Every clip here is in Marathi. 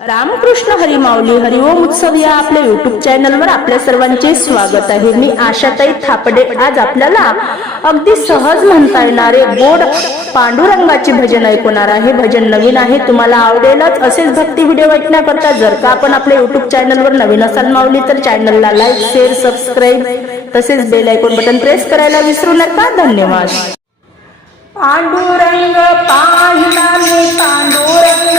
रामकृष्ण हरिमावली हरिओम उत्सव या आपल्या युट्यूब चॅनलवर आपल्या सर्वांचे स्वागत आहे. मी आशाताई थापडे. आज आपल्याला अगदी सहज म्हणता येणारे गोड पांडुरंगाचे भजन ऐकवणार आहे. भजन नवीन आहे. तुम्हाला आवडेलच. असेच भक्ती व्हिडिओ ऐकण्याकरता जर का आपण आपल्या युट्यूब चॅनलवर नवीन असाल माऊली तर चॅनलला लाईक शेअर सबस्क्राईब तसेच बेल ऐकून बटन प्रेस करायला विसरू नका. धन्यवाद. पांडुरंग पांडुरंग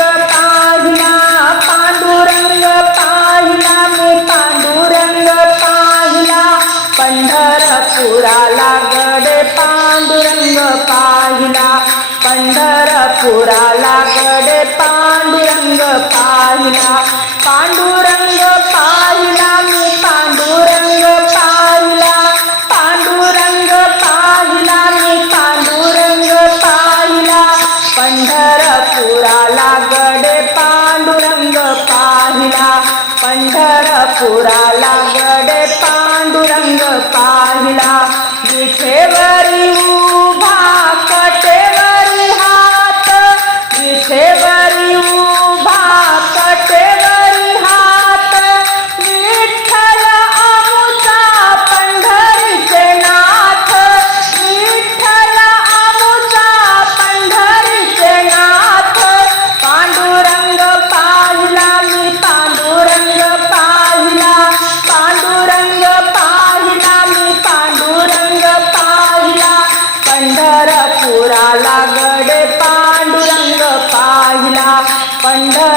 लागले पांडुरंग पाहिला. पंढरपुराला गडे पांडुरंग पाहिला. पांडुरंग पाहिला मी पांडुरंग पाहिला. पांडुरंग पाहिला मी पांडुरंग पाहिला. पंढरपुराला गडे पांडुरंग पाहिला. पंढरपुराला गडे पांडुरंग पाहिला. Kevari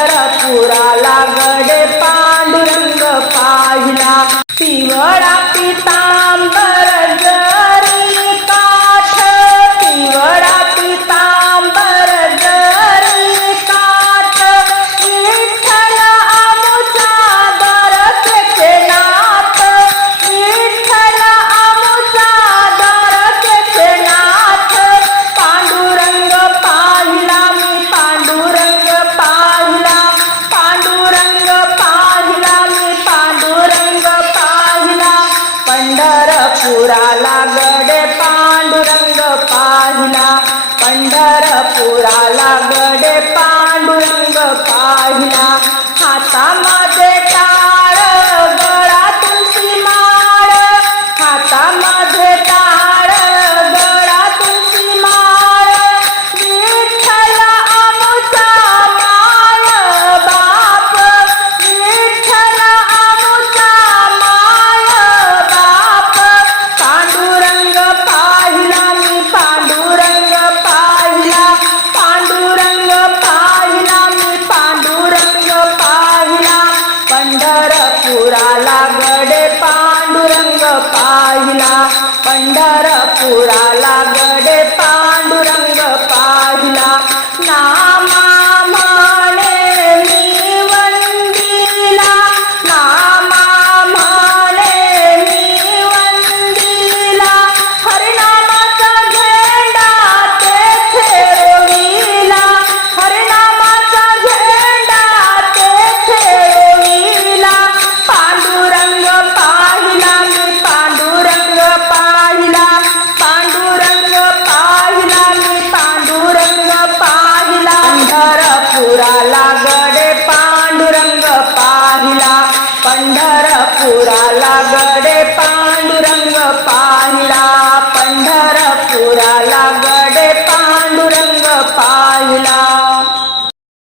पंढरपुराला गडे पा पाहिला पंढरपुराला ग